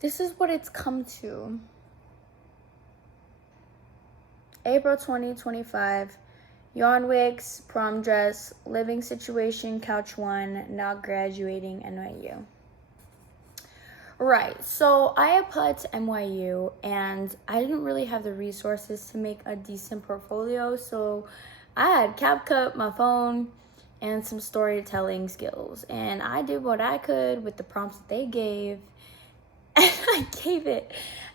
this is what it's come to. April 2025, yarn wigs, prom dress, living situation, couch 1, not graduating NYU. Right, so I applied to NYU and I didn't really have the resources to make a decent portfolio, so I had CapCut, my phone, and some storytelling skills, and I did what I could with the prompts that they gave, and I gave it,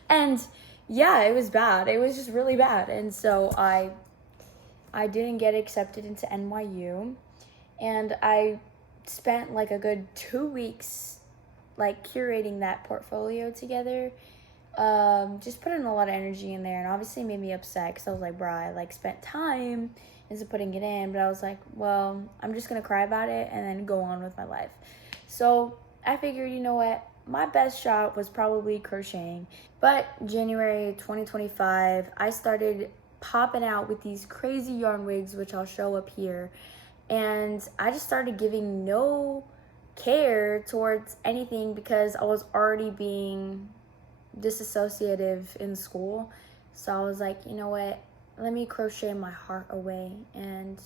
and yeah, it was bad. It was just really bad, and so I didn't get accepted into NYU, and I spent like a good 2 weeks like curating that portfolio together. Just put in a lot of energy in there, and obviously made me upset because I was like, bro, I like spent time into putting it in, but I was like, well, I'm just gonna cry about it and then go on with my life. So I figured, you know what, my best shot was probably crocheting. But January 2025, I started popping out with these crazy yarn wigs, which I'll show up here, and I just started giving no care towards anything because I was already being disassociative in school. So I was like, you know what, let me crochet my heart away and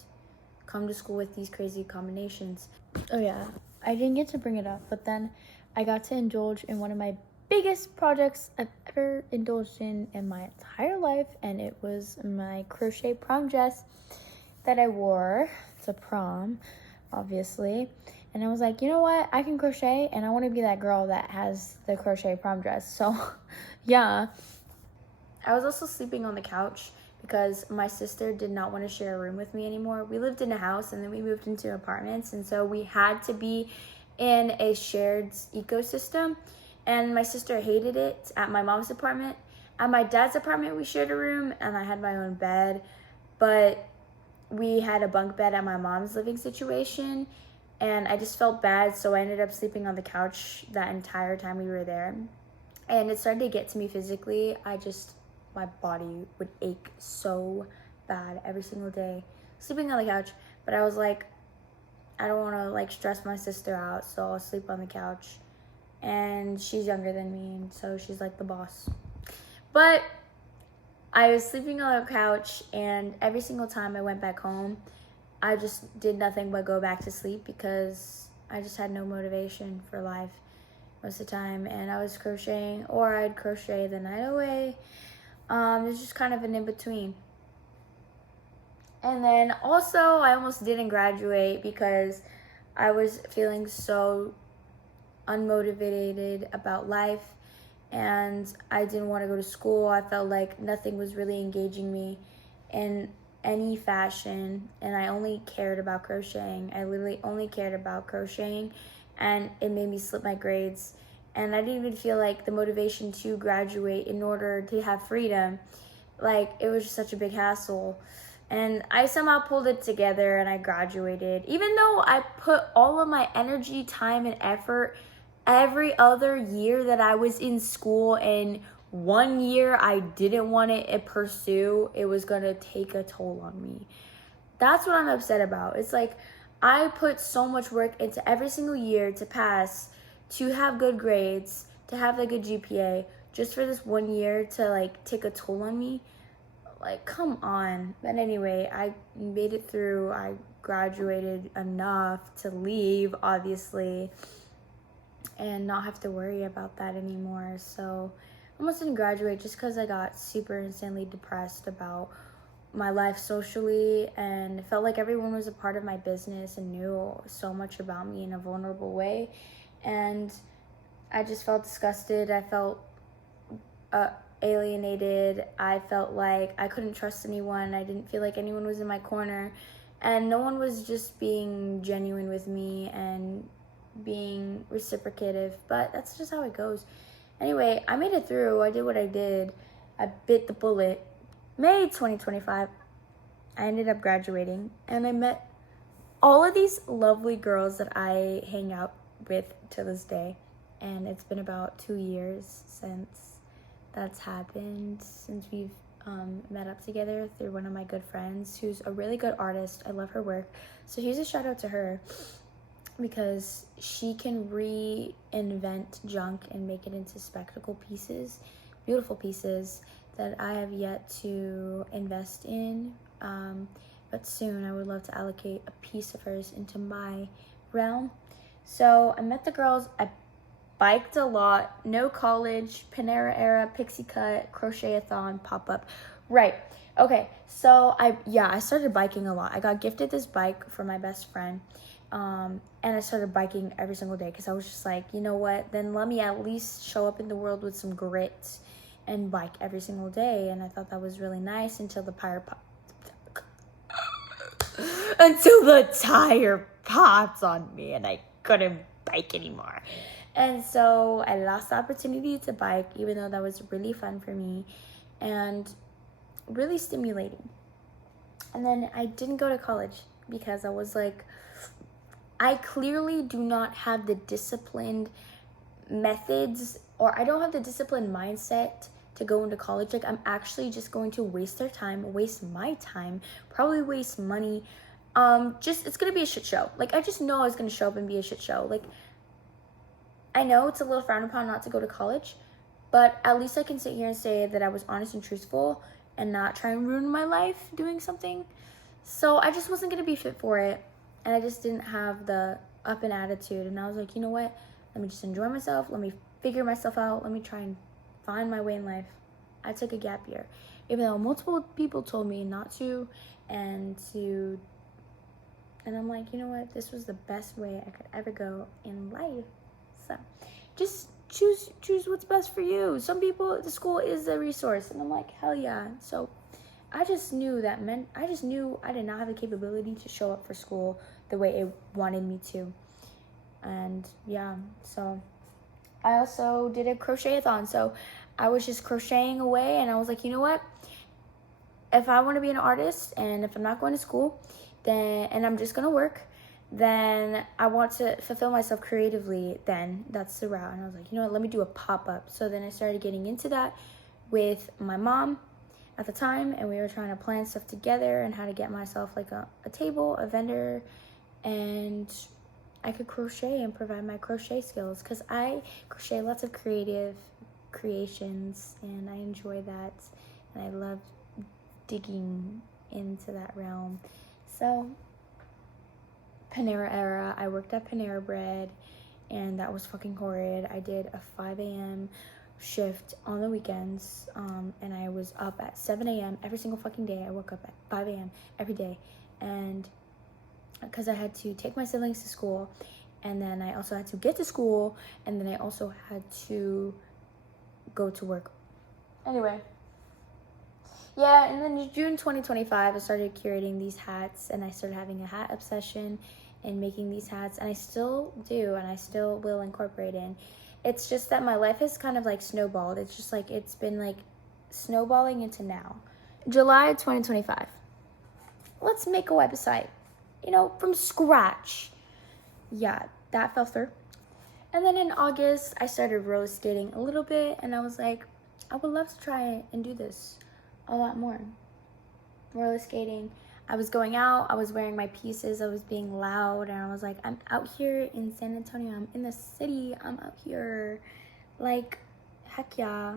come to school with these crazy combinations. Oh yeah, I didn't get to bring it up, but then I got to indulge in one of my biggest projects I've ever indulged in my entire life, and it was my crochet prom dress that I wore to prom, obviously. And I was like, you know what, I can crochet, and I want to be that girl that has the crochet prom dress. So yeah, I was also sleeping on the couch because my sister did not want to share a room with me anymore. We lived in a house and then we moved into apartments, and so we had to be in a shared ecosystem, and my sister hated it at my mom's apartment. At my dad's apartment, we shared a room and I had my own bed, but we had a bunk bed at my mom's living situation, and I just felt bad, so I ended up sleeping on the couch that entire time we were there. And it started to get to me physically. My body would ache so bad every single day sleeping on the couch. But I was like, I don't want to like stress my sister out, so I'll sleep on the couch. And she's younger than me, and so she's like the boss. But I was sleeping on the couch, and every single time I went back home, I just did nothing but go back to sleep because I just had no motivation for life most of the time. And I was crocheting, or I'd crochet the night away. It's just kind of an in-between. And then also, I almost didn't graduate because I was feeling so unmotivated about life, and I didn't want to go to school. I felt like nothing was really engaging me in any fashion, and I only cared about crocheting. I literally only cared about crocheting, and it made me slip my grades. And I didn't even feel like the motivation to graduate in order to have freedom. Like, it was just such a big hassle. And I somehow pulled it together and I graduated. Even though I put all of my energy, time, and effort every other year that I was in school, and 1 year I didn't want to pursue, it was going to take a toll on me. That's what I'm upset about. It's like, I put so much work into every single year to pass, to have good grades, to have a good GPA, just for this 1 year to like take a toll on me. Like, come on. But anyway, I made it through. I graduated enough to leave, obviously, and not have to worry about that anymore. So I almost didn't graduate just because I got super insanely depressed about my life socially, and it felt like everyone was a part of my business and knew so much about me in a vulnerable way. And I just felt disgusted. I felt alienated. I felt like I couldn't trust anyone. I didn't feel like anyone was in my corner, and no one was just being genuine with me and being reciprocative. But that's just how it goes. Anyway, I made it through. I did what I did. I bit the bullet. May 2025, I ended up graduating, and I met all of these lovely girls that I hang out with to this day. And it's been about 2 years since that's happened, since we've met up together through one of my good friends who's a really good artist. I love her work, so here's a shout out to her. because she can reinvent junk and make it into spectacle pieces, beautiful pieces that I have yet to invest in. But soon I would love to allocate a piece of hers into my realm. So I met the girls. I biked a lot. No college, Panera Era, Pixie Cut, Crochet-a-thon, pop-up. Right. Okay. So I started biking a lot. I got gifted this bike from my best friend. And I started biking every single day because I was just like, you know what? Then let me at least show up in the world with some grit and bike every single day. And I thought that was really nice until the tire popped on me and I couldn't bike anymore. And so I lost the opportunity to bike, even though that was really fun for me and really stimulating. And then I didn't go to college because I was like, I clearly do not have the disciplined methods, or I don't have the disciplined mindset to go into college. Like, I'm actually just going to waste their time, waste my time, probably waste money. It's gonna be a shit show. Like, I just know I was gonna show up and be a shit show. Like, I know it's a little frowned upon not to go to college, but at least I can sit here and say that I was honest and truthful and not try and ruin my life doing something. So I just wasn't gonna be fit for it, and I just didn't have the up and attitude. And I was like, you know what? Let me just enjoy myself. Let me figure myself out. Let me try and find my way in life. I took a gap year, even though multiple people told me not to, and I'm like, you know what? This was the best way I could ever go in life. So just choose what's best for you. Some people, the school is a resource, and I'm like, hell yeah. So I just knew I did not have the capability to show up for school the way it wanted me to. And yeah, so I also did a crochet-a-thon. So I was just crocheting away, and I was like, you know what? If I want to be an artist, and if I'm not going to school, and I'm just going to work, then I want to fulfill myself creatively, then that's the route. And I was like, you know what? Let me do a pop-up. So then I started getting into that with my mom at the time, and we were trying to plan stuff together and how to get myself like a table, a vendor, and I could crochet and provide my crochet skills, because I crochet lots of creative creations and I enjoy that, and I love digging into that realm. So Panera Era, I worked at Panera Bread, and that was fucking horrid. I did a 5 a.m. shift on the weekends, and I was up at 7 a.m. every single fucking day. I woke up at 5 a.m. every day, and because I had to take my siblings to school, and then I also had to get to school, and then I also had to go to work. Anyway, yeah, and then in June 2025, I started curating these hats, and I started having a hat obsession and making these hats, and I still do, and I still will incorporate in. It's just that my life has kind of like snowballed. It's just like, it's been like snowballing into now. July 2025. Let's make a website, from scratch. Yeah, that fell through. And then in August, I started roller skating a little bit, and I was like, I would love to try and do this a lot more. Roller skating. I was going out, I was wearing my pieces, I was being loud, and I was like, I'm out here in San Antonio, I'm in the city, I'm out here. Like, heck yeah.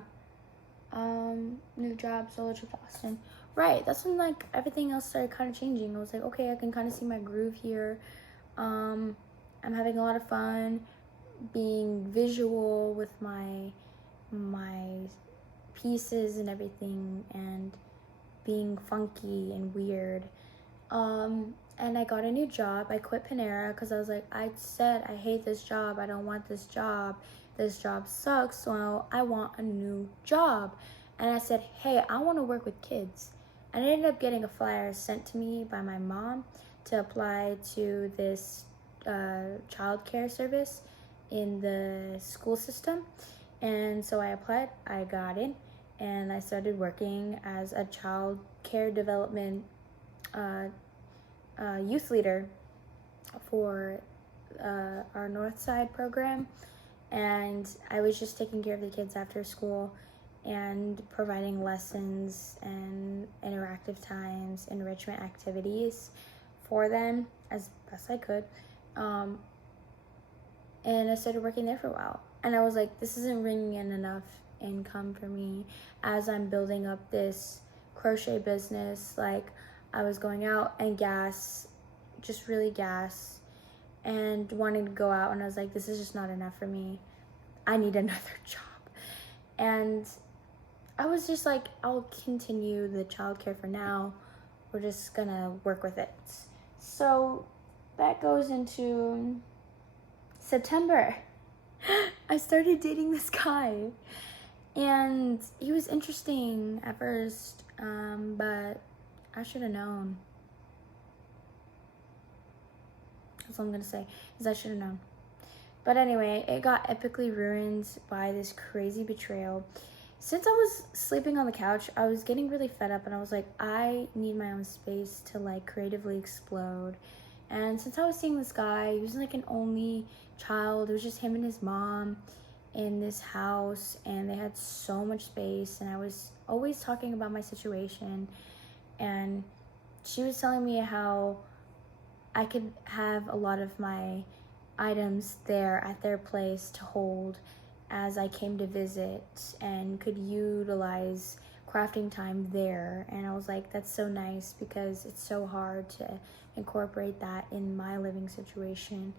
New job, solo trip to Austin. Right, that's when like everything else started kind of changing. I was like, okay, I can kind of see my groove here. I'm having a lot of fun being visual with my pieces and everything, and being funky and weird. And I got a new job. I quit Panera because I was like, I said I hate this job. I don't want this job. This job sucks. So I want a new job. And I said, hey, I want to work with kids. And I ended up getting a flyer sent to me by my mom to apply to this childcare service in the school system. And so I applied. I got in. And I started working as a child care development youth leader for our North Side program. And I was just taking care of the kids after school and providing lessons and interactive times, enrichment activities for them as best I could. and I started working there for a while. And I was like, this isn't bringing in enough income for me as I'm building up this crochet business. Like, I was going out and just really gas, and wanting to go out, and I was like, this is just not enough for me. I need another job. And I was just like, I'll continue the childcare for now. We're just gonna work with it. So that goes into September. I started dating this guy, and he was interesting at first, but I should have known. That's all I'm gonna say, is I should have known. But anyway, it got epically ruined by this crazy betrayal. Since I was sleeping on the couch, I was getting really fed up, and I was like, I need my own space to like creatively explode. And since I was seeing this guy, he was like an only child. It was just him and his mom in this house, and they had so much space, and I was always talking about my situation, and she was telling me how I could have a lot of my items there at their place to hold as I came to visit, and could utilize crafting time there. And I was like, that's so nice, because it's so hard to incorporate that in my living situation.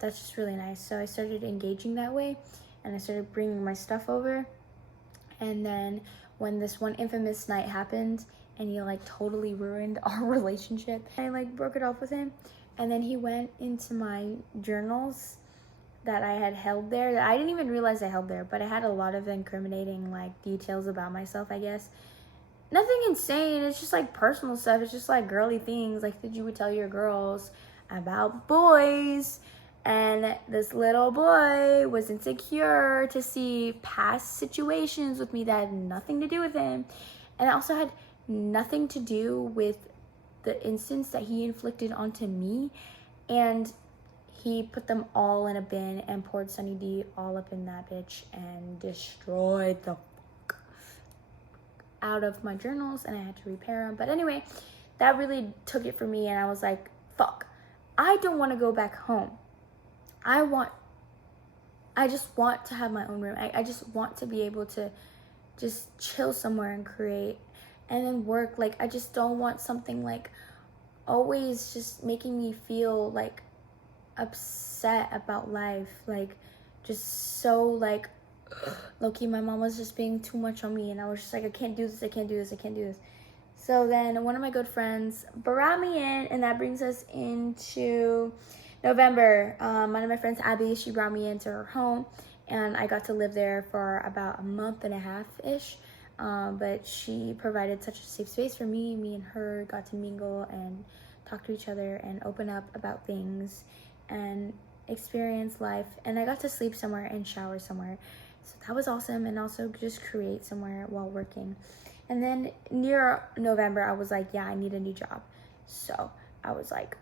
That's just really nice. So I started engaging that way, and I started bringing my stuff over. And then when this one infamous night happened, and he like totally ruined our relationship, I like broke it off with him. And then he went into my journals that I had held there, that I didn't even realize I held there, but I had a lot of incriminating like details about myself, I guess. Nothing insane, it's just like personal stuff. It's just like girly things like that you would tell your girls about boys. And this little boy was insecure to see past situations with me that had nothing to do with him, and it also had nothing to do with the instance that he inflicted onto me. And he put them all in a bin and poured Sunny D all up in that bitch and destroyed the fuck out of my journals, and I had to repair them. But anyway, that really took it for me, and I was like, fuck, I don't want to go back home. I just want to have my own room. I just want to be able to just chill somewhere and create and then work. Like, I just don't want something like always just making me feel like upset about life. Like, just so like low-key, my mom was just being too much on me, and I was just like, I can't do this, I can't do this, I can't do this. So then one of my good friends brought me in, and that brings us into November. One of my friends, Abby, she brought me into her home, and I got to live there for about a month and a half-ish. But she provided such a safe space for me. Me and her got to mingle and talk to each other and open up about things and experience life. And I got to sleep somewhere and shower somewhere. So that was awesome. And also just create somewhere while working. And then near November, I was like, yeah, I need a new job. So I was like,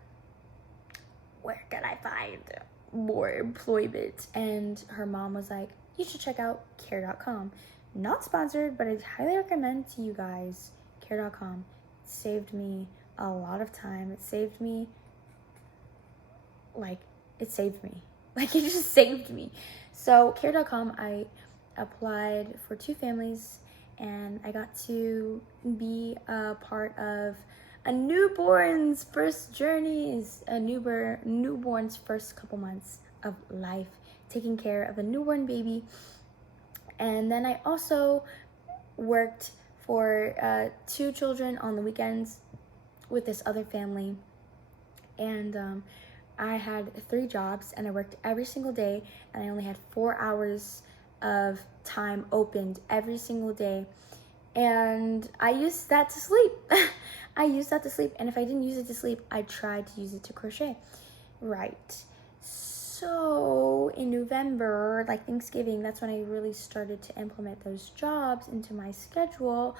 where can I find more employment? And her mom was like, you should check out care.com. Not sponsored, but I highly recommend to you guys care.com. It saved me a lot of time. It saved me. Like, it just saved me. So care.com, I applied for 2 families, and I got to be a part of a newborn's first journeys, a newborn's first couple months of life, taking care of a newborn baby. And then I also worked for 2 children on the weekends with this other family. And I had 3 jobs, and I worked every single day, and I only had 4 hours of time opened every single day. And I used that to sleep. And if I didn't use it to sleep, I tried to use it to crochet. Right. So in November, like Thanksgiving, that's when I really started to implement those jobs into my schedule.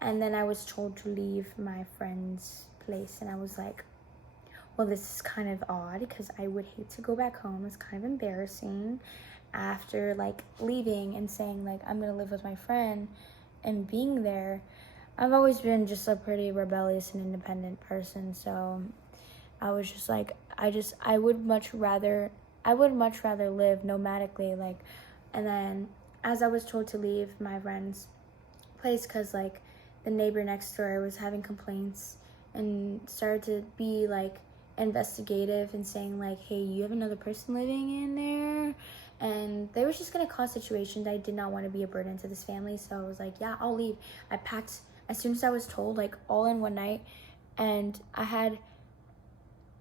And then I was told to leave my friend's place. And I was like, well, this is kind of odd, because I would hate to go back home. It's kind of embarrassing after like leaving and saying like, I'm going to live with my friend and being there. I've always been just a pretty rebellious and independent person. So I was just like, I would much rather I would much rather live nomadically, like, and then as I was told to leave my friend's place because, like, the neighbor next door was having complaints and started to be, like, investigative and saying, like, hey, you have another person living in there, and they were just going to cause situations. I did not want to be a burden to this family, so I was like, yeah, I'll leave. I packed as soon as I was told, like, all in one night, and I had,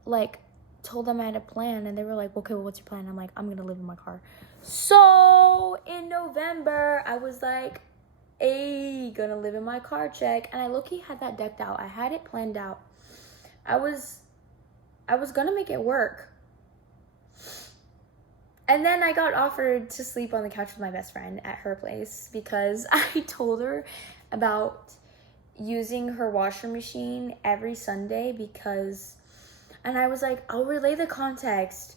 like, told them I had a plan, and they were like, okay, well, what's your plan? I'm like, I'm going to live in my car. So in November, I was like, hey, gonna live in my car, check. And I low-key had that decked out. I had it planned out. I was gonna make it work. And then I got offered to sleep on the couch with my best friend at her place because I told her about using her washer machine every Sunday and I was like, I'll relay the context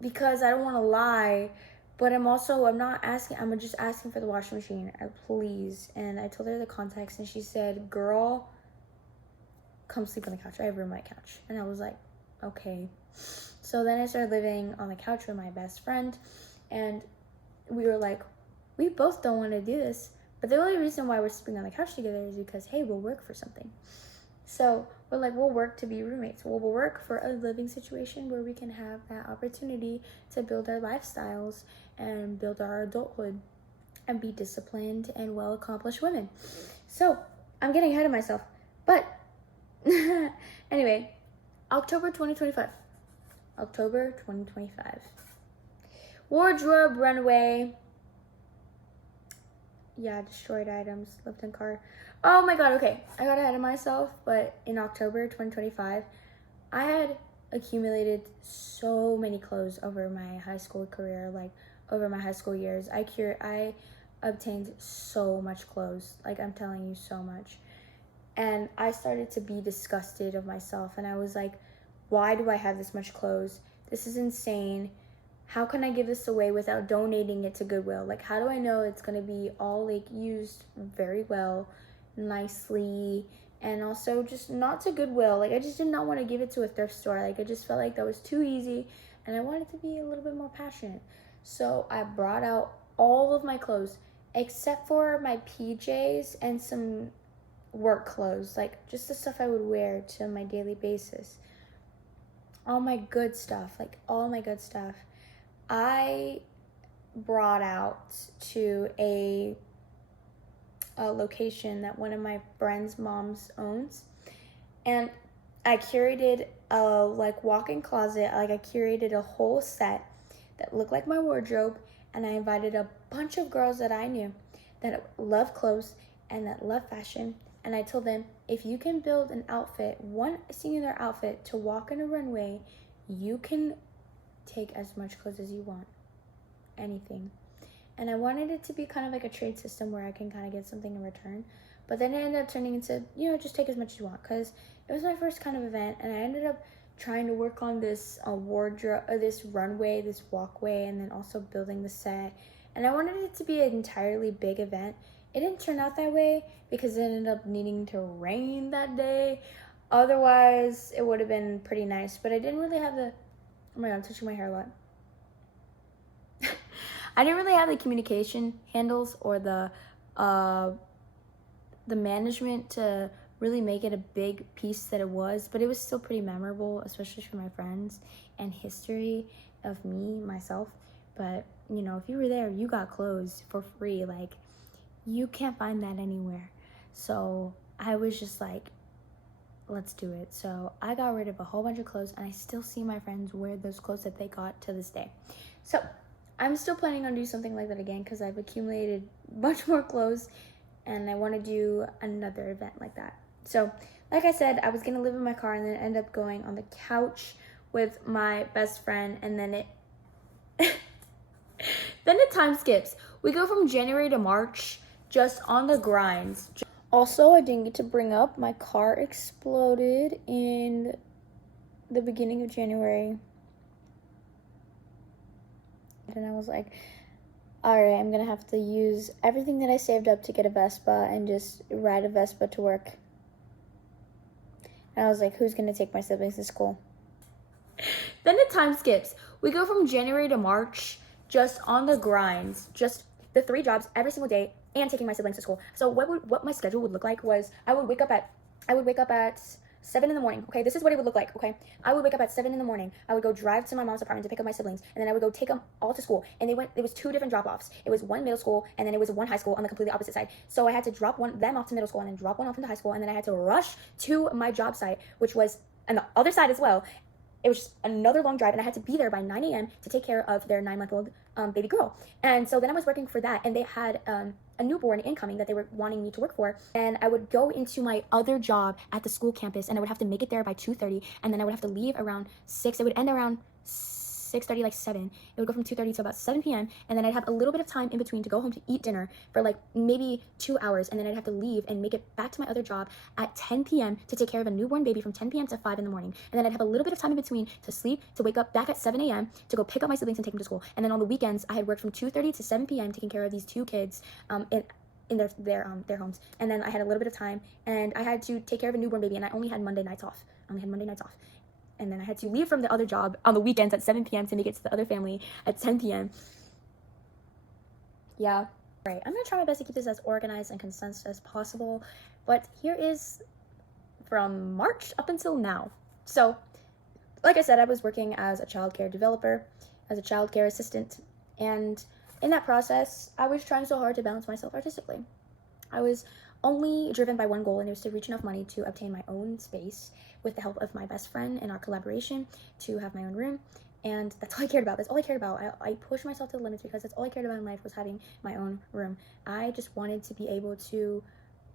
because I don't want to lie, but I'm not asking, I'm just asking for the washing machine, please. And I told her the context, and she said, girl, come sleep on the couch. I have room on my couch. And I was like, okay. So then I started living on the couch with my best friend, and we were like, we both don't want to do this, but the only reason why we're sleeping on the couch together is because, hey, we'll work for something. So we're like, we'll work to be roommates. We'll work for a living situation where we can have that opportunity to build our lifestyles and build our adulthood and be disciplined and well-accomplished women. So I'm getting ahead of myself. But anyway, October 2025. Wardrobe runaway. Yeah, destroyed items, left in car. Oh my god, okay. I got ahead of myself, but in October 2025, I had accumulated so many clothes over my high school career, like over my high school years. I obtained so much clothes, like I'm telling you, so much. And I started to be disgusted of myself, and I was like, why do I have this much clothes? This is insane. How can I give this away without donating it to Goodwill? Like, how do I know it's going to be all, like, used very well, nicely, and also just not to Goodwill? Like, I just did not want to give it to a thrift store. Like, I just felt like that was too easy, and I wanted to be a little bit more passionate. So I brought out all of my clothes, except for my PJs and some work clothes, like just the stuff I would wear to my daily basis. All my good stuff, I brought out to a location that one of my friend's moms owns, and I curated a walk-in closet. Like, I curated a whole set that looked like my wardrobe, and I invited a bunch of girls that I knew that love clothes and that love fashion, and I told them, if you can build an outfit, one singular outfit to walk on a runway, you can take as much clothes as you want, anything. And I wanted it to be kind of like a trade system where I can kind of get something in return. But then it ended up turning into, just take as much as you want, because it was my first kind of event, and I ended up trying to work on this wardrobe, this runway, this walkway, and then also building the set. And I wanted it to be an entirely big event. It didn't turn out that way because it ended up needing to rain that day. Otherwise, it would have been pretty nice, but I didn't really have oh my god, I'm touching my hair a lot. I didn't really have the communication handles or the management to really make it a big piece that it was, but it was still pretty memorable, especially for my friends and history of myself. But, if you were there, you got clothes for free. Like, you can't find that anywhere. So I was just like, let's do it. So I got rid of a whole bunch of clothes, and I still see my friends wear those clothes that they got to this day. So I'm still planning on doing something like that again because I've accumulated a bunch more clothes, and I want to do another event like that. So like I said, I was going to live in my car and then end up going on the couch with my best friend, and then it then the time skips. We go from January to March just on the grinds. Also, I didn't get to bring up, my car exploded in the beginning of January. And I was like, all right, I'm going to have to use everything that I saved up to get a Vespa and just ride a Vespa to work. And I was like, who's going to take my siblings to school? Then the time skips. We go from January to March just on the grinds, just the 3 jobs every single day and taking my siblings to school. So what my schedule would look like was I would wake up at 7 in the morning. Okay, this is what it would look like. Okay, I would wake up at 7 in the morning. I would go drive to my mom's apartment to pick up my siblings, and then I would go take them all to school. And it was 2 different drop-offs. It was one middle school, and then it was one high school on the completely opposite side. So I had to drop them off to middle school, and then drop one off into high school, and then I had to rush to my job site, which was on the other side as well. It was just another long drive, and I had to be there by 9 a.m. to take care of their 9-month-old baby girl. And so then I was working for that, and they had a newborn incoming that they were wanting me to work for. And I would go into my other job at the school campus, and I would have to make it there by 2:30, and then I would have to leave around 6. It would end around 6:30, like 7. It would go from 2:30 to about 7 p.m. And then I'd have a little bit of time in between to go home to eat dinner for like maybe 2 hours. And then I'd have to leave and make it back to my other job at 10 p.m. to take care of a newborn baby from 10 p.m. to 5 in the morning. And then I'd have a little bit of time in between to sleep, to wake up back at 7 a.m. to go pick up my siblings and take them to school. And then on the weekends, I had worked from 2:30 to 7 p.m. taking care of these 2 kids in their homes. And then I had a little bit of time, and I had to take care of a newborn baby, and I only had Monday nights off. And then I had to leave from the other job on the weekends at 7 p.m. to make it to the other family at 10 p.m. Yeah. Right. I'm going to try my best to keep this as organized and concise as possible. But here is from March up until now. So, like I said, I was working as a childcare developer, as a childcare assistant. And in that process, I was trying so hard to balance myself artistically. I was only driven by one goal, and it was to reach enough money to obtain my own space with the help of my best friend in our collaboration to have my own room. And that's all I cared about. That's all I cared about. I pushed myself to the limits because that's all I cared about in life was having my own room. I just wanted to be able to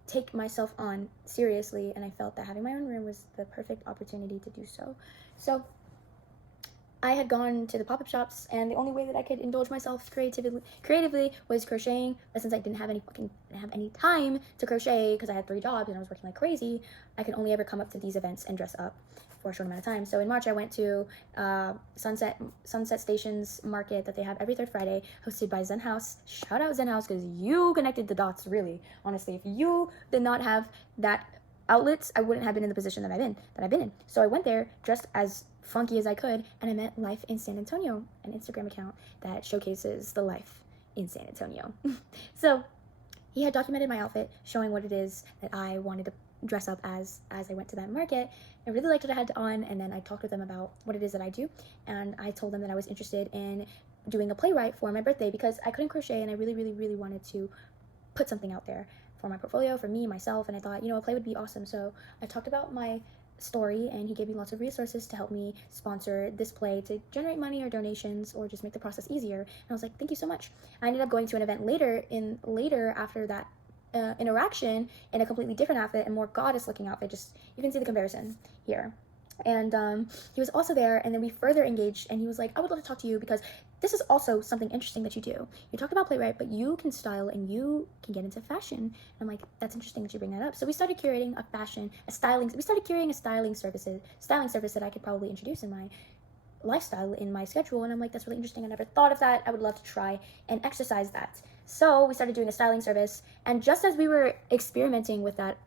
take myself on seriously, and I felt that having my own room was the perfect opportunity to do so. So I had gone to the pop-up shops, and the only way that I could indulge myself creatively was crocheting. But since I didn't have any time to crochet because I had 3 jobs and I was working like crazy, I could only ever come up to these events and dress up for a short amount of time. So in March, I went to Sunset Stations market that they have every 3rd Friday, hosted by Zen House. Shout out Zen House, because you connected the dots, really. Honestly, if you did not have that outlets, I wouldn't have been in the position that I've been in. So I went there dressed as funky as I could, and I met Life in San Antonio, an Instagram account that showcases the life in San Antonio. So he had documented my outfit, showing what it is that I wanted to dress up as I went to that market. I really liked what I had on, and then I talked with them about what it is that I do, and I told them that I was interested in doing a playwright for my birthday because I couldn't crochet, and I really, really, really wanted to put something out there for my portfolio, for me, myself, and I thought, a play would be awesome. So I talked about my story, and he gave me lots of resources to help me sponsor this play to generate money or donations or just make the process easier. And I was like, thank you so much. I ended up going to an event later after that interaction in a completely different outfit, and more goddess looking outfit. Just, you can see the comparison here. And he was also there, and then we further engaged, and he was like, I would love to talk to you because this is also something interesting that you do. You talked about playwright, but you can style and you can get into fashion. And I'm like, that's interesting that you bring that up. So we started curating we started curating a styling service that I could probably introduce in my lifestyle, in my schedule. And I'm like, that's really interesting. I never thought of that. I would love to try and exercise that. So we started doing a styling service, and just as we were experimenting with that,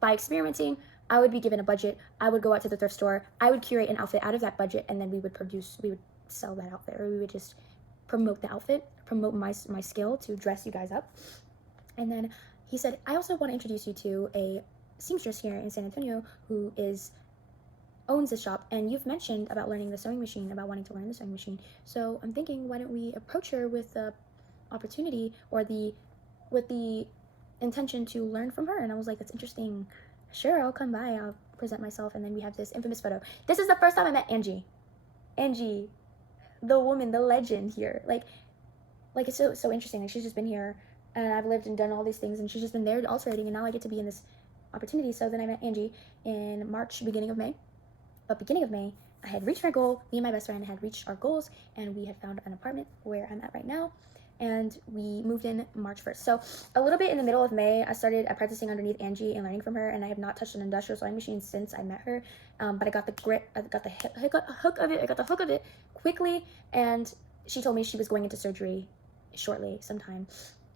by experimenting, I would be given a budget. I would go out to the thrift store. I would curate an outfit out of that budget, and then we would sell that outfit, or we would just promote the outfit, promote my skill to dress you guys up. And then he said, I also want to introduce you to a seamstress here in San Antonio who owns this shop, and you've mentioned about learning the sewing machine, about wanting to learn the sewing machine. So I'm thinking, why don't we approach her with the opportunity or with the intention to learn from her? And I was like, that's interesting. Sure, I'll come by, I'll present myself. And then we have this infamous photo. This is the first time I met Angie, the woman, the legend here. Like it's so interesting. Like, she's just been here, and I've lived and done all these things, and she's just been there alterating, and now I get to be in this opportunity. So then I met Angie in March, beginning of May. But beginning of May, I had reached my goal. Me and my best friend had reached our goals, and we had found an apartment where I'm at right now. And we moved in March 1st. So a little bit in the middle of May, I started apprenticing underneath Angie and learning from her, and I have not touched an industrial sewing machine since I met her. But I got the grip, I got the hook of it quickly, and she told me she was going into surgery shortly, sometime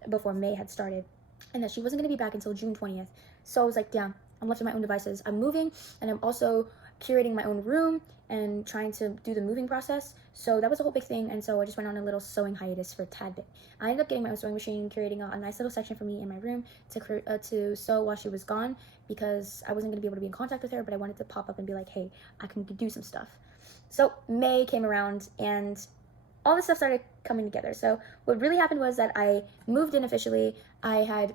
before May had started, and that she wasn't going to be back until June 20th. So I was like, damn, I'm left to my own devices. I'm moving, and I'm also curating my own room and trying to do the moving process. So that was a whole big thing, and so I just went on a little sewing hiatus for a tad bit. I ended up getting my own sewing machine, curating a nice little section for me in my room to sew while she was gone, because I wasn't going to be able to be in contact with her, but I wanted to pop up and be like, hey, I can do some stuff. So May came around, and all this stuff started coming together. So what really happened was that I moved in officially. I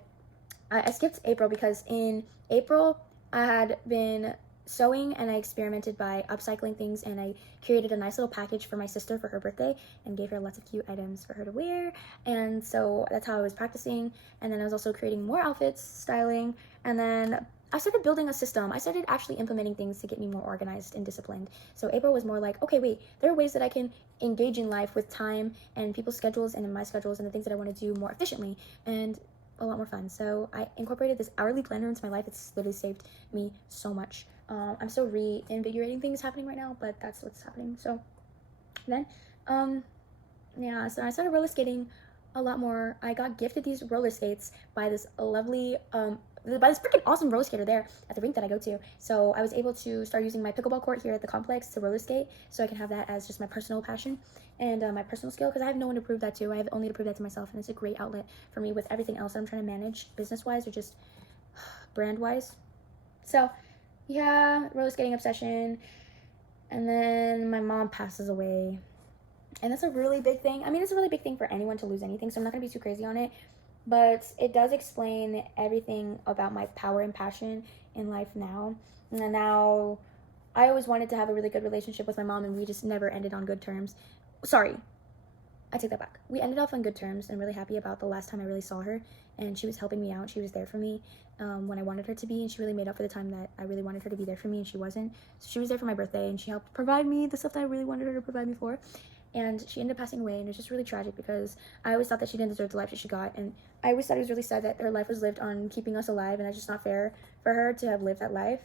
skipped April because in April I had been sewing, and I experimented by upcycling things, and I curated a nice little package for my sister for her birthday and gave her lots of cute items for her to wear. And so that's how I was practicing. And then I was also creating more outfits, styling, and then I started building a system. I started actually implementing things to get me more organized and disciplined. So April was more like, okay, wait, there are ways that I can engage in life with time and people's schedules and in my schedules and the things that I want to do more efficiently and a lot more fun. So I incorporated this hourly planner into my life. It's literally saved me so much. I'm still reinvigorating things happening right now, but that's what's happening. So then, yeah, so I started roller skating a lot more. I got gifted these roller skates by this lovely, by this freaking awesome roller skater there at the rink that I go to. So I was able to start using my pickleball court here at the complex to roller skate, so I can have that as just my personal passion and my personal skill, because I have no one to prove that to. I have only to prove that to myself, and it's a great outlet for me with everything else that I'm trying to manage business-wise or just brand-wise. So yeah, roller skating obsession. And then my mom passes away, and that's a really big thing. I mean, it's a really big thing for anyone to lose anything, so I'm not gonna be too crazy on it, but it does explain everything about my power and passion in life now. And now I always wanted to have a really good relationship with my mom, and we just never ended on good terms. Sorry, I take that back. We ended off on good terms, and really happy about the last time I really saw her, and she was helping me out. She was there for me when I wanted her to be, and she really made up for the time that I really wanted her to be there for me, and she wasn't. So she was there for my birthday, and she helped provide me the stuff that I really wanted her to provide me for. And she ended up passing away, and it's just really tragic because I always thought that she didn't deserve the life that she got, and I always thought it was really sad that her life was lived on keeping us alive, and that's just not fair for her to have lived that life.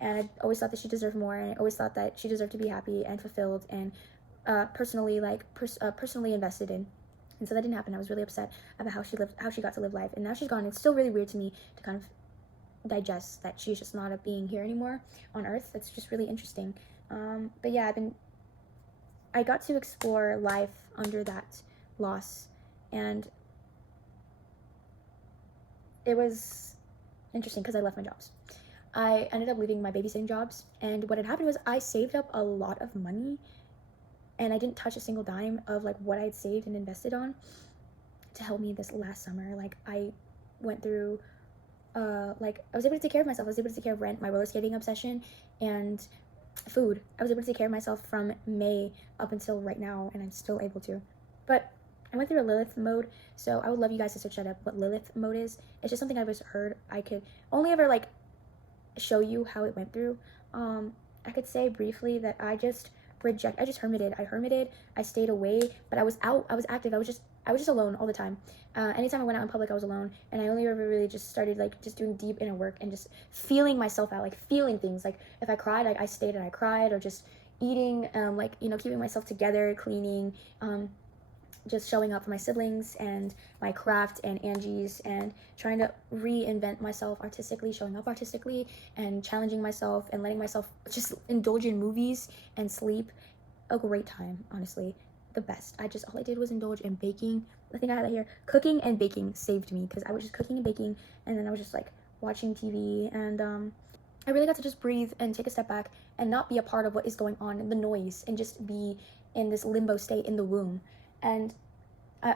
And I always thought that she deserved more, and I always thought that she deserved to be happy and fulfilled and personally invested in. And so that didn't happen. I was really upset about how she got to live life, and now she's gone. It's still really weird to me to kind of digest that she's just not a being here anymore on Earth. That's just really interesting. But yeah, I got to explore life under that loss, and it was interesting because I left my jobs. I ended up leaving my babysitting jobs, and what had happened was I saved up a lot of money, and I didn't touch a single dime of like what I'd saved and invested on to help me this last summer. Like I went through like I was able to take care of myself. I was able to take care of rent, my roller skating obsession, and food. I was able to take care of myself from May up until right now, and I'm still able to. But I went through a Lilith mode, so I would love you guys to search that up, what Lilith mode is. It's just something I've always heard. I could only ever like show you how it went through. I could say briefly that I just hermited. I stayed away, but I was out, I was active, I was just alone all the time. Anytime I went out in public, I was alone, and I only ever really just started like just doing deep inner work and just feeling myself out, like feeling things. Like if I cried, like I stayed and I cried, or just eating, like, you know, keeping myself together, cleaning, just showing up for my siblings and my craft and Angie's, and trying to reinvent myself artistically, showing up artistically, and challenging myself and letting myself just indulge in movies and sleep. A great time, honestly. The best. All I did was indulge in baking. I think I had that here. Cooking and baking saved me, because I was just cooking and baking, and then I was just like watching TV, and I really got to just breathe and take a step back and not be a part of what is going on in the noise, and just be in this limbo state in the womb. And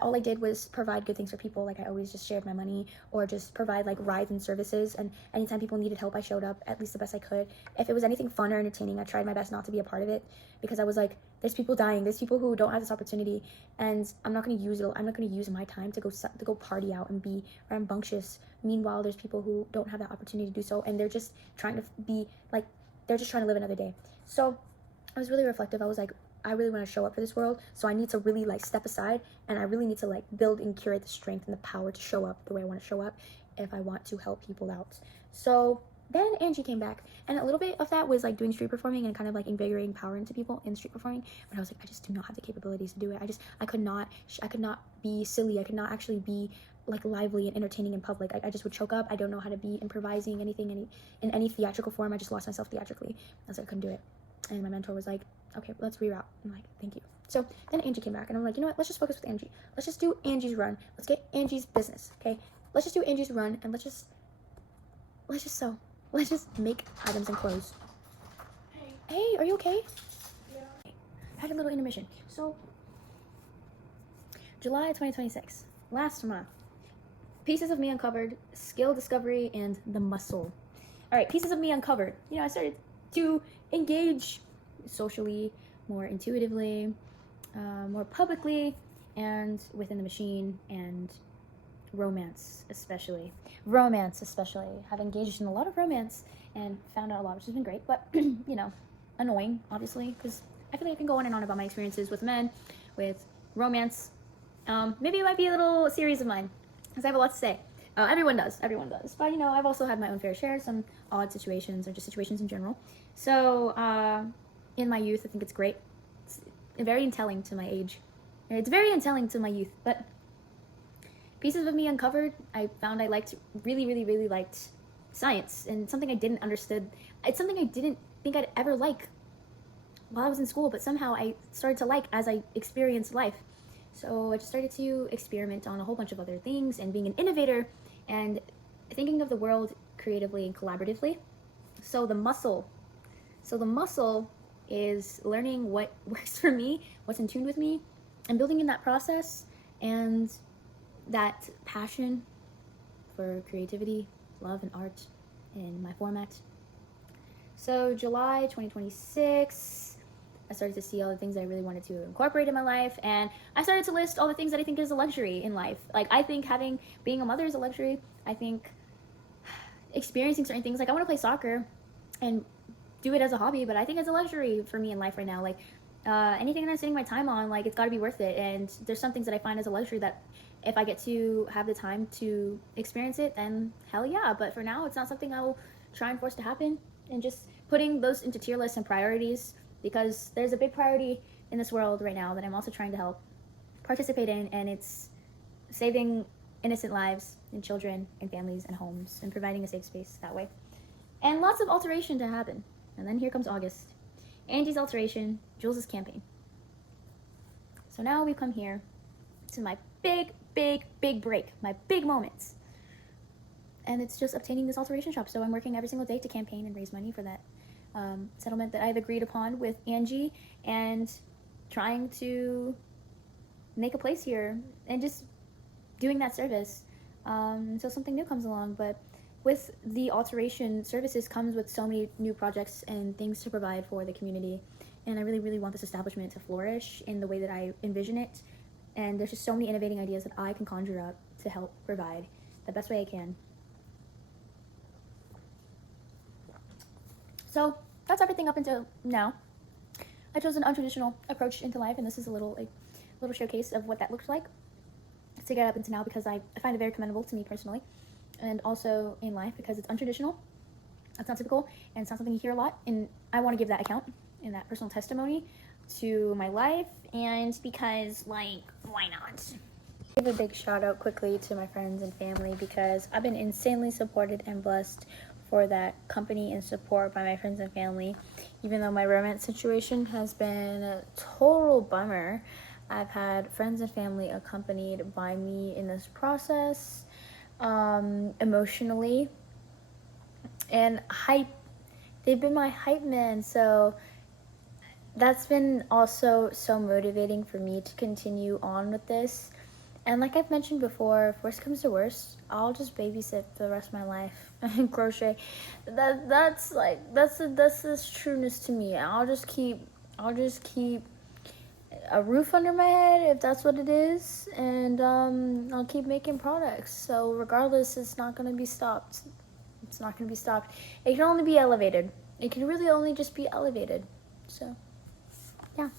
all I did was provide good things for people. Like I always just shared my money, or just provide like rides and services, and anytime people needed help, I showed up at least the best I could. If it was anything fun or entertaining, I tried my best not to be a part of it, because I was like, there's people dying, there's people who don't have this opportunity, and I'm not going to use my time to go party out and be rambunctious. Meanwhile, there's people who don't have that opportunity to do so, and they're just trying to be like, they're just trying to live another day. So I was really reflective. I was like, I really want to show up for this world, so I need to really like step aside, and I really need to like build and curate the strength and the power to show up the way I want to show up if I want to help people out. So then Angie came back, and a little bit of that was like doing street performing and kind of like invigorating power into people in street performing. But I was like, I just do not have the capabilities to do it. I could not be silly. I could not actually be like lively and entertaining in public. I just would choke up. I don't know how to be improvising in any theatrical form. I just lost myself theatrically. I couldn't do it. And my mentor was like, okay, let's reroute. I'm like, thank you. So then Angie came back and I'm like, you know what? Let's just focus with Angie. Let's just do Angie's run. Let's get Angie's business. Okay. Let's just do Angie's run and let's just sew. Let's just make items and clothes. Hey, are you okay? Yeah. I had a little intermission. So July 2026, last month. Pieces of me uncovered, skill discovery, and the muscle. All right, pieces of me uncovered. You know, I started to engage socially, more intuitively, more publicly, and within the machine, and romance especially. Have engaged in a lot of romance and found out a lot, which has been great, but, you know, annoying, obviously, because I feel like I can go on and on about my experiences with men, with romance. Maybe it might be a little series of mine, because I have a lot to say. Everyone does. But, you know, I've also had my own fair share, some odd situations, or just situations in general. So, in my youth, I think it's great. It's very telling to my age. It's very telling to my youth, but pieces of me uncovered, I found I really liked science, and something I didn't understood. It's something I didn't think I'd ever like while I was in school, but somehow I started to like as I experienced life. So I just started to experiment on a whole bunch of other things and being an innovator and thinking of the world creatively and collaboratively. So the muscle is learning what works for me, what's in tune with me, and building in that process and that passion for creativity, love, and art in my format. So July 2026, I started to see all the things I really wanted to incorporate in my life, and I started to list all the things that I think is a luxury in life. Like, I think being a mother is a luxury. I think experiencing certain things, like I want to play soccer and do it as a hobby, but I think it's a luxury for me in life right now. Like, anything that I'm spending my time on, like, it's got to be worth it. And there's some things that I find as a luxury that if I get to have the time to experience it, then hell yeah. But for now, it's not something I will try and force to happen. And just putting those into tier lists and priorities, because there's a big priority in this world right now that I'm also trying to help participate in, and it's saving innocent lives and children and families and homes and providing a safe space that way. And lots of alteration to happen. And then here comes August. Angie's alteration, Jules' campaign. So now we come here to my big break, my big moments. And it's just obtaining this alteration shop. So I'm working every single day to campaign and raise money for that settlement that I've agreed upon with Angie, and trying to make a place here and just doing that service until something new comes along. But with the alteration services comes with so many new projects and things to provide for the community, and I really want this establishment to flourish in the way that I envision it. And there's just so many innovating ideas that I can conjure up to help provide the best way I can. So that's everything up until now. I chose an untraditional approach into life, and this is a little showcase of what that looks like to get up until now, because I find it very commendable to me personally, and also in life because it's untraditional. It's not typical, and it's not something you hear a lot, and I want to give that account and that personal testimony to my life, and because, like, why not? Give a big shout out quickly to my friends and family, because I've been insanely supported and blessed for that company and support by my friends and family. Even though my romance situation has been a total bummer, I've had friends and family accompanied by me in this process, emotionally, and hype. They've been my hype man, so that's been also so motivating for me to continue on with this. And like I've mentioned before, if worst comes to worst, I'll just babysit for the rest of my life and crochet. That's this trueness to me. I'll just keep a roof under my head if that's what it is, and I'll keep making products. So regardless, it's not gonna be stopped. It's not gonna be stopped. It can only be elevated. It can really only just be elevated. So, yeah.